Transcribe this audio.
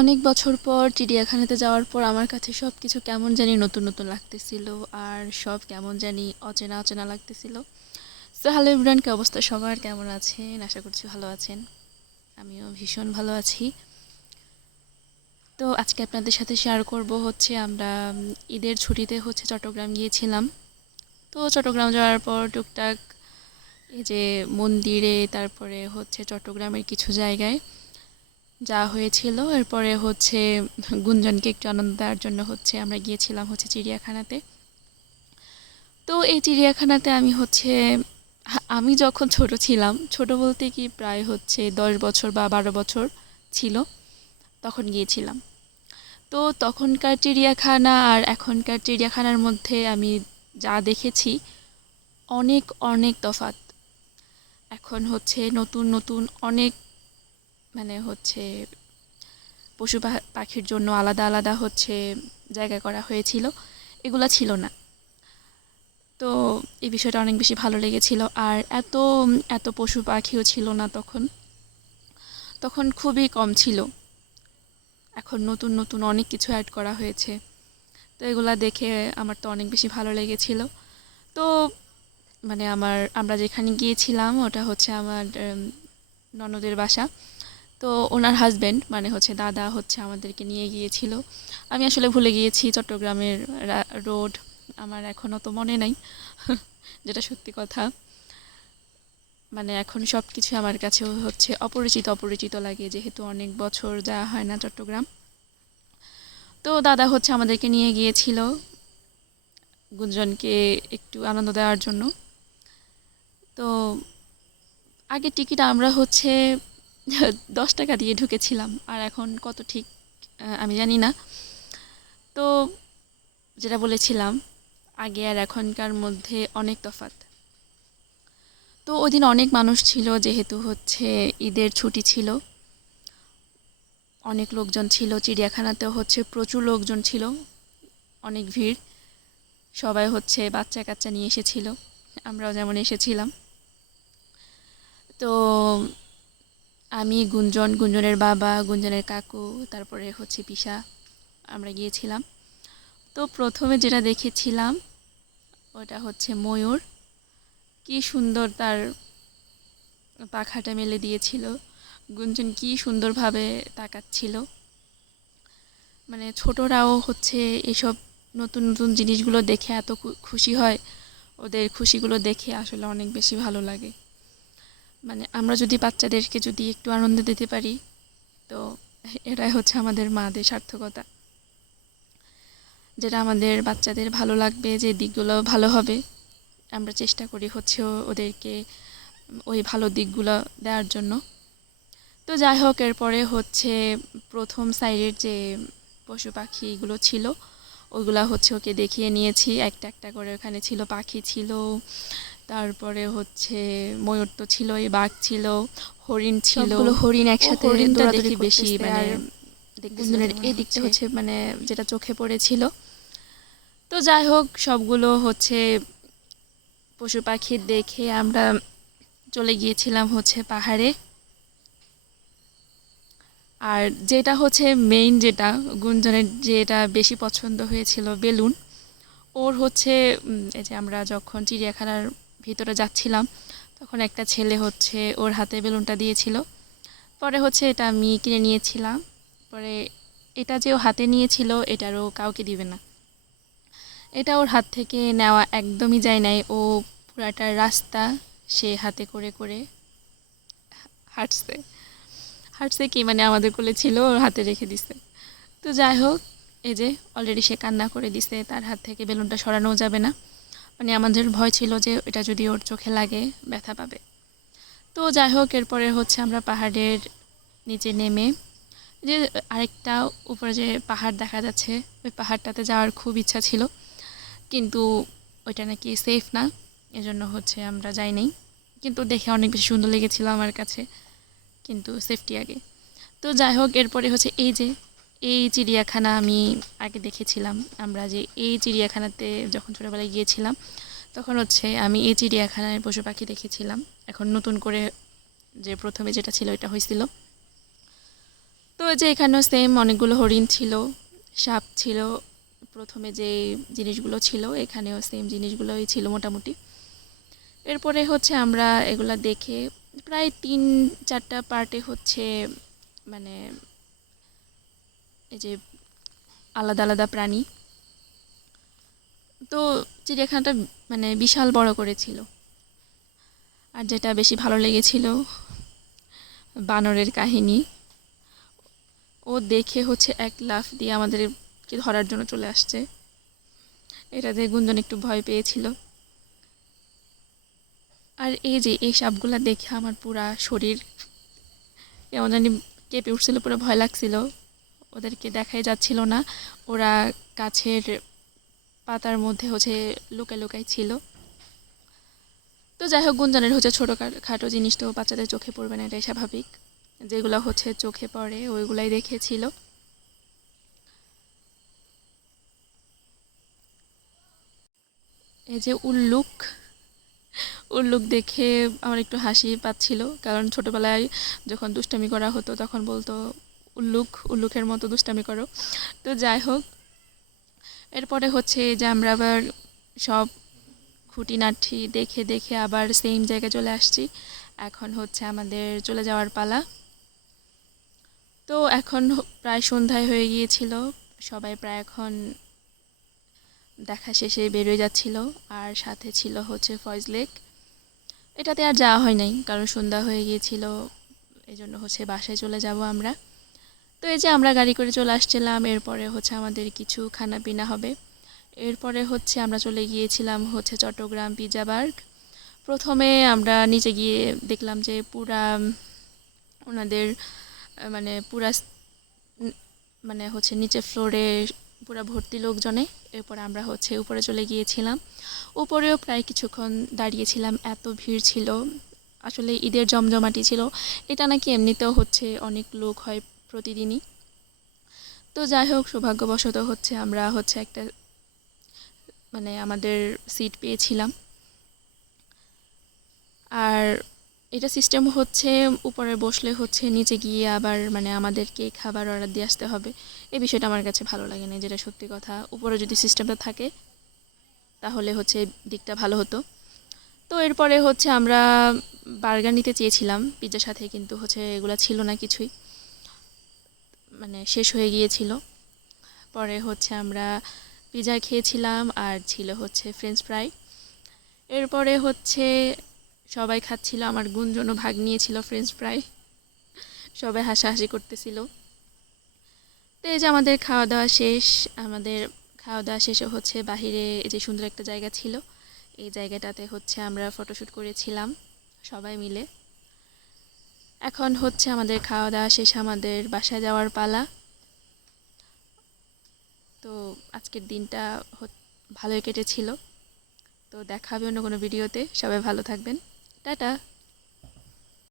অনেক বছর পর চিড়িয়াখানাতে যাওয়ার পর আমার কাছে সব কিছু কেমন জানি নতুন নতুন লাগতেছিল আর সব কেমন জানি অচেনা অচেনা লাগতেছিল। সো হ্যালো এভরিওয়ান, কি অবস্থা সবার, কেমন আছেন? আশা করছি ভালো আছেন। আমিও ভীষণ ভালো আছি। তো আজকে আপনাদের সাথে শেয়ার করব হচ্ছে আমরা ঈদের ছুটিতে হচ্ছে চট্টগ্রাম গিয়েছিলাম। তো চট্টগ্রাম যাওয়ার পর টুকটাক এই যে মন্দিরে, তারপরে হচ্ছে চট্টগ্রামের কিছু জায়গায় যা হয়েছিল। এরপরে হচ্ছে গুঞ্জনকে একটু আনন্দ দেওয়ার জন্য হচ্ছে আমরা গিয়েছিলাম হচ্ছে চিড়িয়াখানাতে। তো এই চিড়িয়াখানাতে আমি যখন ছোট ছিলাম, ছোট বলতে কি প্রায় হচ্ছে 10 বছর বা 12 বছর ছিল, তখন গিয়েছিলাম। তো তখনকার চিড়িয়াখানা আর এখনকার চিড়িয়াখানার মধ্যে আমি যা দেখেছি অনেক অনেক তফাৎ। এখন হচ্ছে নতুন নতুন অনেক হচ্ছে পশু পাখির জন্য আলাদা আলাদা হচ্ছে জায়গা করা হয়েছিল, এগুলা ছিল না। তো এই বিষয়টা অনেক বেশি ভালো লেগেছিল। আর এত এত পশু পাখিও ছিল না তখন, তখন খুবই কম ছিল। এখন নতুন নতুন অনেক কিছু অ্যাড করা হয়েছে। তো এগুলা দেখে আমার তো অনেক বেশি ভালো লেগেছিল। তো আমরা যেখানে গিয়েছিলাম ওটা হচ্ছে আমার ননদের বাসা। তো ওনার হাজবেন্ড হচ্ছে দাদা হচ্ছে আমাদেরকে নিয়ে গিয়েছিল। আমি আসলে ভুলে গিয়েছি চট্টগ্রামের রোড, আমার এখনও তো মনে নাই যেটা সত্যি কথা। এখন সব কিছু আমার কাছেও হচ্ছে অপরিচিত অপরিচিত লাগে, যেহেতু অনেক বছর যাওয়া হয় না চট্টগ্রাম। তো দাদা হচ্ছে আমাদেরকে নিয়ে গিয়েছিল গুঞ্জনকে একটু আনন্দ দেওয়ার জন্য। তো আগে টিকিট আমরা হচ্ছে 10 টাকা দিয়ে ঢুকেছিলাম, আর এখন কত ঠিক আমি জানি না। তো যেটা বলেছিলাম, আগে আর এখনকার মধ্যে অনেক তফাৎ। তো ওই দিন অনেক মানুষ ছিল, যেহেতু হচ্ছে ঈদের ছুটি ছিল, অনেক লোকজন ছিল। চিড়িয়াখানাতেও হচ্ছে প্রচুর লোকজন ছিল, অনেক ভিড়। সবাই হচ্ছে বাচ্চা কাচ্চা নিয়ে এসেছিল, আমরাও যেমন এসেছিলাম। তো আমি, গুঞ্জনের বাবা, গুঞ্জনের কাকু, তারপরে হচ্ছে পিসা, আমরা গিয়েছিলাম। তো প্রথমে যেটা দেখেছিলাম ওটা হচ্ছে ময়ূর। কি সুন্দর তার পাখাটা মেলে দিয়েছিল, গুঞ্জন কি সুন্দরভাবে তাকাচ্ছিল। ছোটরাও হচ্ছে এসব নতুন নতুন জিনিসগুলো দেখে এত খুশি হয়। ওদের খুশিগুলো দেখে আসলে অনেক বেশি ভালো লাগে। আমরা যদি বাচ্চাদেরকে যদি একটু আনন্দ দিতে পারি, তো এটাই হচ্ছে আমাদের মাদের সার্থকতা। যেটা আমাদের বাচ্চাদের ভালো লাগবে, যে দিকগুলো ভালো হবে, আমরা চেষ্টা করি হচ্ছে ওদেরকে ওই ভালো দিকগুলো দেওয়ার জন্য। তো যাই হোক, এরপরে হচ্ছে প্রথম সাইডের যে পশু পাখিগুলো ছিল ওইগুলা হচ্ছে ওকে দেখিয়ে নিয়েছি একটা একটা করে। ওখানে ছিল পাখি ছিল, তারপরে হচ্ছে ময়ূর তো ছিলই, বাঘ ছিল, হরিণ ছিল। সবগুলো হরিণ একসাথে হরিণটা দৌড়াদৌড়ি দেখি বেশি করতেছে, আর দেখতেছিল গুঞ্জনের যেমন এই দিকটা হচ্ছে হচ্ছে যেটা চোখে পড়েছিল। তো যাই হোক, সবগুলো হচ্ছে পশু পাখি দেখে আমরা চলে গিয়েছিলাম হচ্ছে পাহাড়ে। আর যেটা হচ্ছে মেইন, যেটা গুঞ্জনের যেটা বেশি পছন্দ হয়েছিল, বেলুন। ওর হচ্ছে এই যে আমরা যখন চিড়িয়াখানার ভিতরে যাচ্ছিলাম, তখন একটা ছেলে হচ্ছে ওর হাতে বেলুনটা দিয়েছিল। পরে হচ্ছে এটা আমি কিনে নিয়েছিলাম। পরে এটা যে ও হাতে নিয়েছিল এটারও কাউকে দিবে না, এটা ওর হাত থেকে নেওয়া একদমই যায় নাই। ও পুরাটা রাস্তা সে হাতে করে করে হাঁটছে। হাঁটছে কি আমাদের কোলে ছিল, ওর হাতে রেখে দিছে। তো যাই হোক, এই যে অলরেডি সে কান্না করে দিছে, তার হাত থেকে বেলুনটা সরানোও যাবে না। আমাদের ভয় ছিল যে এটা যদি ওর চোখে লাগে ব্যথা পাবে। তো যাই হোক, এরপরে হচ্ছে আমরা পাহাড়ের নিচে নেমে, যে আরেকটা উপরে যে পাহাড় দেখা যাচ্ছে, ওই পাহাড়টাতে যাওয়ার খুব ইচ্ছা ছিল, কিন্তু ওইটা নাকি সেফ না, এজন্য হচ্ছে আমরা যাই নাই। কিন্তু দেখে অনেক বেশি সুন্দর লেগেছিল আমার কাছে, কিন্তু সেফটি আগে। তো যাই হোক, এরপরে হচ্ছে এই চিড়িয়াখানা আমি আগে দেখেছিলাম। আমরা যে এই চিড়িয়াখানাতে যখন ছোটোবেলায় গিয়েছিলাম, তখন হচ্ছে আমি এই চিড়িয়াখানায় পশু পাখি দেখেছিলাম। এখন নতুন করে যে প্রথমে যেটা ছিল এটা হয়েছিল। তো ওই যে এখানেও সেম অনেকগুলো হরিণ ছিল, সাপ ছিল। প্রথমে যে জিনিসগুলো ছিল এখানেও সেম জিনিসগুলোই ছিল মোটামুটি। এরপরে হচ্ছে আমরা এগুলা দেখে প্রায় 3-4টা পার্টে হচ্ছে মানে এই যে আলাদা আলাদা প্রাণী। তো চিড়িয়াখানাটা মানে বিশাল বড় করেছিল। আর যেটা বেশি ভালো লেগেছিল, বানরের কাহিনী। ও দেখে হচ্ছে এক লাফ দিয়ে আমাদেরকে ধরার জন্য চলে আসছে। এটা দিয়ে গুঞ্জন একটু ভয় পেয়েছিল। আর এই যে এই সাপগুলা দেখে আমার পুরা শরীর কেমন জানি কেঁপে উঠছিল, পুরো ভয় লাগছিল। ওদেরকে দেখাই যাচ্ছিল না, ওরা গাছের পাতার মধ্যে হচ্ছে লুকাই লুকাই ছিল। তো যাই হোক, গুঞ্জনের হচ্ছে ছোটোখাটো জিনিস তো বাচ্চাদের চোখে পড়বে না, এটাই স্বাভাবিক। যেগুলো হচ্ছে চোখে পড়ে ওইগুলাই দেখেছিল। এই যে উল্লুক, উল্লুক দেখে আমার একটু হাসি পাচ্ছিল, কারণ ছোটোবেলায় যখন দুষ্টামি করা হতো তখন বলতো উল্লুক, উল্লুকের মতো দুষ্টামি করো। তো যাই হোক, এরপরে হচ্ছে যে আমরা আবার সব খুঁটিনাটি দেখে দেখে আবার সেম জায়গায় চলে আসছি। এখন হচ্ছে আমাদের চলে যাওয়ার পালা। তো এখন প্রায় সন্ধ্যায় হয়ে গিয়েছিল, সবাই প্রায় এখন দেখা শেষে বেরোয় যাচ্ছিল। আর সাথে ছিল হচ্ছে ফয়েজ লেক। এটাতে আর যাওয়া হয় নাই, কারণ সন্ধ্যা হয়ে গিয়েছিল, এই জন্য হচ্ছে বাসায় চলে যাব আমরা। তো এই যে আমরা গাড়ি করে চলে আসছিলাম, এরপরে হচ্ছে আমাদের কিছু খানা পিনা হবে। এরপরে হচ্ছে আমরা চলে গিয়েছিলাম হচ্ছে চট্টগ্রাম পিৎজা বার্গ। প্রথমে আমরা নিচে গিয়ে দেখলাম যে পুরা ওনাদের মানে পুরা মানে হচ্ছে নিচে ফ্লোরে পুরা ভর্তি লোকজনে। এরপর আমরা হচ্ছে উপরে চলে গিয়েছিলাম। উপরেও প্রায় কিছুক্ষণ দাঁড়িয়েছিলাম, এত ভিড় ছিল। আসলে ঈদের জমজমাটি ছিল। এটা নাকি এমনিতেও হচ্ছে অনেক লোক হয় প্রতিদিনই। তো যাই হোক, সৌভাগ্যবশত হচ্ছে আমরা হচ্ছে একটা মানে আমাদের সিট পেয়েছিলাম। আর এটা সিস্টেম হচ্ছে উপরে বসলে হচ্ছে নিচে গিয়ে আবার মানে আমাদেরকে খাবার অর্ডার দিয়ে আসতে হবে। এই বিষয়টা আমার কাছে ভালো লাগে না, যেটা সত্যি কথা। উপরে যদি সিস্টেমটা থাকে তাহলে হচ্ছে দিকটা ভালো হতো। তো এরপরে হচ্ছে আমরা বার্গার নিতে চেয়েছিলাম পিৎজার সাথে, কিন্তু হচ্ছে এগুলা ছিল না কিছুই, মানে শেষ হয়ে গিয়েছিল। পরে হচ্ছে আমরা পিৎজা খেয়েছিলাম, আর ছিল হচ্ছে ফ্রেঞ্চ ফ্রাই। এরপরে হচ্ছে সবাই খাচ্ছিল, আমার গুঞ্জনও ভাগ নিয়েছিল ফ্রেঞ্চ ফ্রাই। সবাই হাসাহাসি করতেছিল। তো এই যে আমাদের খাওয়া দাওয়া শেষ। আমাদের খাওয়া দাওয়া শেষে হচ্ছে বাহিরে এই যে সুন্দর একটা জায়গা ছিল, এই জায়গাটাতে হচ্ছে আমরা ফটোশ্যুট করেছিলাম সবাই মিলে। এখন হচ্ছে আমাদের খাওয়া দাওয়া শেষে আমাদের বাসায় যাওয়ার পালা। তো আজকের দিনটা ভালোই কেটেছিল। তো দেখা হবে অন্য কোনো ভিডিওতে। সবাই ভালো থাকবেন। টাটা।